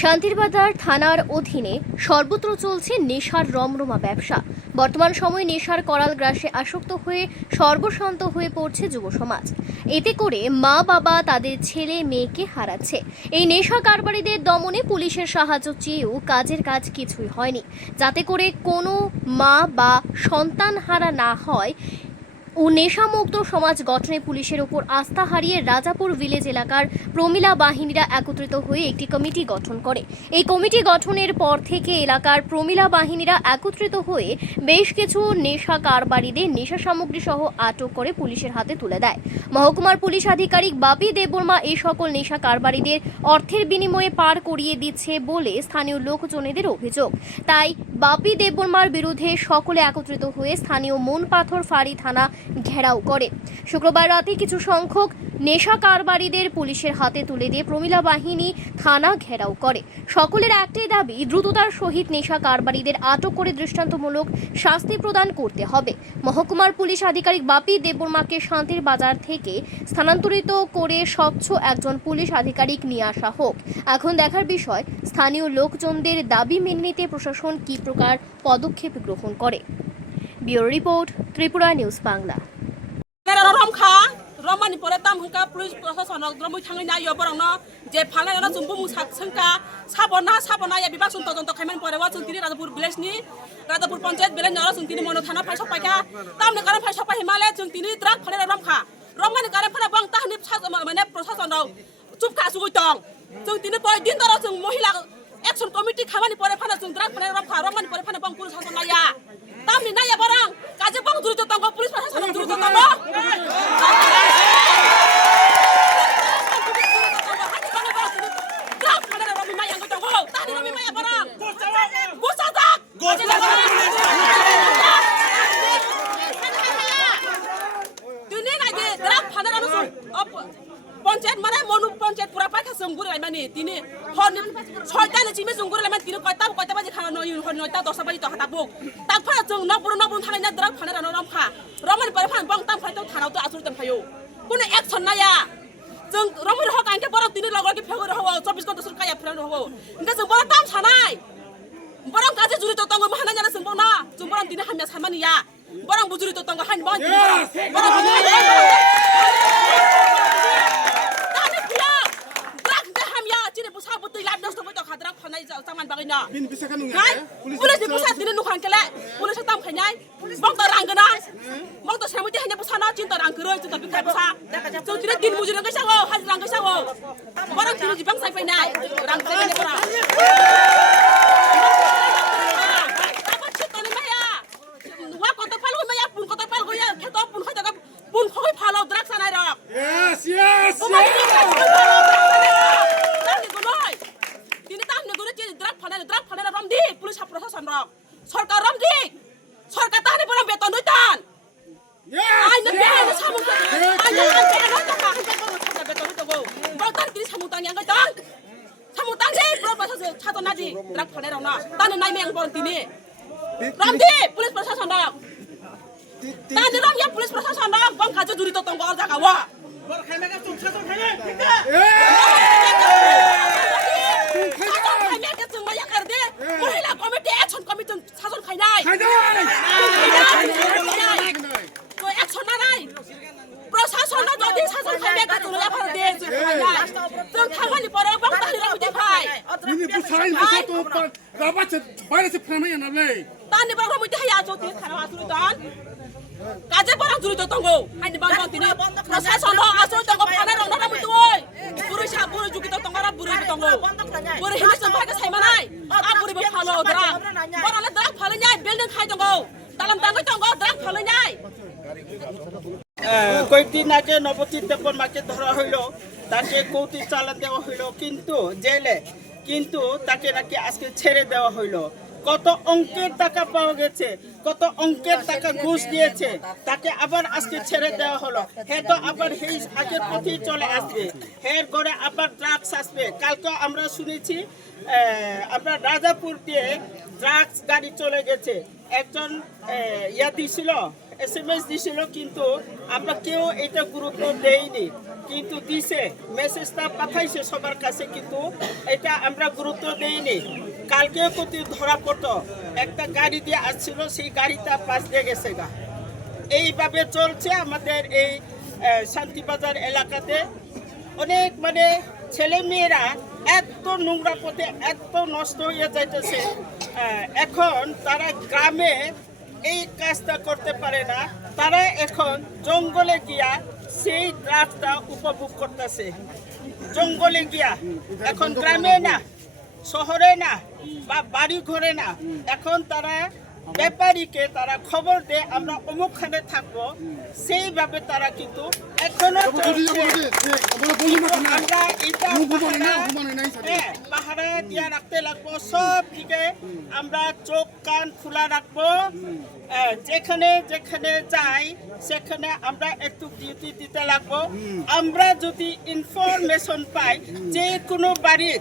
শান্তিরবাজার থানার অধীনে সর্বত্র চলছে নেশার রমরমা ব্যবসা। বর্তমান সময়ে নেশার করাল গ্রাসে আসক্ত হয়ে সর্বশান্ত হয়ে পড়ছে যুব সমাজ। এতে করে মা বাবা তাদের ছেলে মেয়েকে হারাচ্ছে। এই নেশা কারবারিদের দমনে পুলিশের সাহায্য চেয়েও কাজের কাজ কিছুই হয়নি। যাতে করে কোনো মা বা সন্তান হারা না হয় ও নেশামুক্ত সমাজ গঠনে পুলিশের উপর আস্থা হারিয়ে রাজাপুর ভিলেজ এলাকার প্রমিলা বাহিনীরা একত্রিত হয়ে একটি কমিটি গঠন করে। এই কমিটি গঠনের পর থেকে এলাকার প্রমিলা বাহিনীরা একত্রিত হয়ে বেশ কিছু নেশা কারবারিদের নেশা সামগ্রী সহ আটক করে পুলিশের হাতে তুলে দেয়। মহকুমার পুলিশ আধিকারিক বাপি দেববর্মা এই সকল নেশা কারবারিদের অর্থের বিনিময়ে পার করিয়ে দিচ্ছে বলে স্থানীয় লোকজনেদের অভিযোগ। তাই বাপি দেববর্মার বিরুদ্ধে সকলে একত্রিত হয়ে স্থানীয় মনপাথর ফাঁড়ি থানা ঘেরাও করে। শুক্রবার রাতে কিছু সংখ্যক নেশা কারবারিদের পুলিশের হাতে তুলে দিয়ে প্রমিলা বাহিনী থানা ঘেরাও করে। সকলের একটাই দাবি, দ্রুততার সহিত নেশা কারবারিদের আটক করে দৃষ্টান্তমূলক শাস্তি প্রদান করতে হবে। মহকুমার পুলিশ আধিকারিক বাপি দেববর্মাকে শান্তির বাজার থেকে স্থানান্তরিত করে স্বচ্ছ একজন পুলিশ আধিকারিক নিয়ে আসা হোক। এখন দেখার বিষয় স্থানীয় লোকজনদের দাবি মেনে নিতে প্রশাসন কী প্রকার পদক্ষেপ গ্রহণ করে। Bureau report, Tripura news Bangla. রমানি পরে তাম হুকা পুলিশ প্রশাসন দ্রমুই থাঙै নাयो बरंनो जे फालायना जों बुमु साखसंका साबना या बिबाग सुन तजन्त खायमान परेवा जों तिनि राजापुर भिलेजनि राजापुर पञ्चायत बेले नरा जों तिनि मनो थाना फाय सपायका तामने कारण फाय सपाय हिमालय जों तिनि द्राग फाले रमखा रमानि कारण फाना बं ताहनि माने प्रशासन चुपका सुगै दं जों तिनि पय दिन दरा जों महिला एक्शन कमिटि खामानि परे फाना जों द्राग फाले रमखा रमानि परे फाना बं पुलिस शासन नाया तामनि नाया बरं काजे बं दुरित दंग पुलिस प्रशासन दुरित दंग पंचायत माने मनु पंचायत पूरा पाखा संगुर माने तिनी हन छयताले चिमे संगुर माने तिनी कयता बाजि खाना नय हन नयता 10 बाजि त हाताबो ताक फरा जों नबुर थानायना द्राग फाना रानो रमखा रमन पर फान बं ताम फाइतो थानाव त आसुर तमफायो कुनो एक्शन नाया जों रमन हक आंके बर तिनी लगरके फेगर हो 24 घन्टा सुरकाया फ्रेन हो इंदा जों बर ताम सानाय बरं काजे जुरि त तंग महाना जाना जों बना जों बरं तिनी हामिया सामानिया बरं बुजुरि त तंग हाइन बं police ni pusat dini nukan kele pulis tam khanyai bang ta rang gana bang ta samuti hanya pusana cinta rang keroi cinta bikai pusa so tini din mujur ngai sango hal rang ngai sango barang tini jibang sai painai rang sai ne bara apa cinta ni maya wa kota pal maya pun kota pal goya kheto pun khoi ta pun khoi phalo drak sanai rok yes police प्रशासन रक सरकार रमदी सरकार ताने बरं बेतन दैतान आइनो बेनो सामुता आइनो बेनो तका बेतन दगौ बरतान तिनि सामुतान यांगै दं सामुतान जे प्रशासन छातनादि द्राग फने रना ताने नाय में बरं तिनि रमदी पुलिस प्रशासन रक ताने रम या पुलिस प्रशासन रक बं काजे जुरि त तंग अर जागा वा बर खाइमेगा तुम छातन खाइले महिला कमिटी एक्शन कमिटी शासन खाइनाय तो एक्शन नाय प्रशासन जदि शासन खाइमेगा तो या फर दे खाइनाय जों खामानि पर बंतानि रमिति फाय नि पुसाइ मसा तो राबा से बारे से फ्रेम या नले तानि बर रमिति हाया जति खाना आसुरि दान काजे बरं जुरि त तंगौ हानि बंतानि प्रशासन आसुरि तंगौ फाना रंग रमिति ओय बुरै सा बुरै जुगि त तंगरा बुरै तंगौ बुरै हिनि संभागे साइमानाय आ बुरै बे फालो द्रा बरले द्रा फालैनाय बिल्डिं खाइ दंगौ दालाम दांगै दंगौ द्रा फालैनाय কয়েকদিন আগে নবতী দেববর্মাকে ধরা হইল, তাকে কৌতুক চালান দেওয়া হইল কিন্তু জেলে, কিন্তু তাকে নাকি আজকে ছেড়ে দেওয়া হইল। কত অঙ্কের টাকা পাওয়া গেছে, কত অঙ্কের টাকা ঘুষ দিয়েছে, তাকে আবার আজকে ছেড়ে দেওয়া হলো। হে তো আবার সেই আগের পথেই চলে আসবে, হের ঘরে আবার ড্রাগস আসবে। কালকে আমরা শুনেছি আপনার রাজাপুর দিয়ে ড্রাগস গাড়ি চলে গেছে, একজন ইয়া দিছিল SMS দিছিল কিন্তু আমরা কেউ এটা গুরুত্ব দেইনি। কিন্তু দিছে, মেসেজটা পাঠাইছে সবার কাছে, কিন্তু এটা আমরা গুরুত্ব দেইনি। কালকে প্রতি ধরা পড়তো, একটা গাড়ি দিয়ে আসছিল, সেই গাড়িটা পাশ দিয়ে গেছে গা। এইভাবে চলছে আমাদের এই শান্তিবাজার এলাকাতে। অনেক মানে ছেলে মেয়েরা এত নোংরা পথে এত নষ্ট হয়ে যাইতেছে। এখন তারা গ্রামে এই কাজটা করতে পারে না, তারা এখন জঙ্গলে গিয়া সেই রাতটা উপভোগ করতেছে। জঙ্গলে গিয়া, এখন গ্রামে না, শহরে না, বা বাড়ি ঘরে না, এখন তারা ব্যাপারীকে তারা খবর দেয় আমরা অমুকখানে থাকবো, সেইভাবে তারা কিন্তু এখনো চলছে। আমরা এটা পাহারা দিয়া রাখতে লাগবো, সব দিকে আমরা চোখ কান খোলা রাখবো। যেখানে যেখানে যাই সেখানে আমরা একটু ডিউটি দিতে লাগবো। আমরা যদি ইনফরমেশন পাই যে কোনো বাড়ির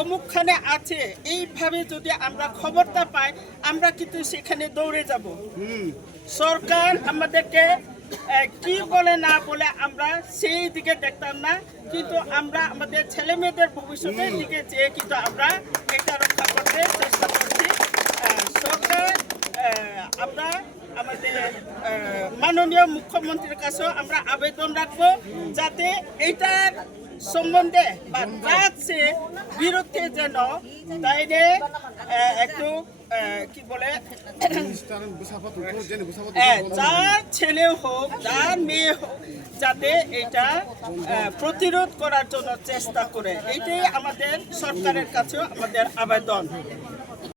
অমুকখানে আছে, এইভাবে যদি আমরা খবরটা পাই, আমরা কিন্তু সেখানে দৌড়ে যাব। সরকার আমাদেরকে কি বলে না বলে আমরা সেই দিকে দেখতাম না, কিন্তু আমরা আমাদের ছেলে মেয়েদের ভবিষ্যতের দিকে চেয়ে কিন্তু আমরা এটা রক্ষা করতে চেষ্টা করছি। সরকার আমরা আমাদের মাননীয় মুখ্যমন্ত্রীর কাছেও আমরা আবেদন রাখবো, যাতে এইটার সম্বন্ধে বা ড্রাগসের বিরুদ্ধে যেন তাইলে একটু কি বলে, যার ছেলে হোক যার মেয়ে হোক, যাতে এটা প্রতিরোধ করার জন্য চেষ্টা করে। এইটাই আমাদের সরকারের কাছেও আমাদের আবেদন।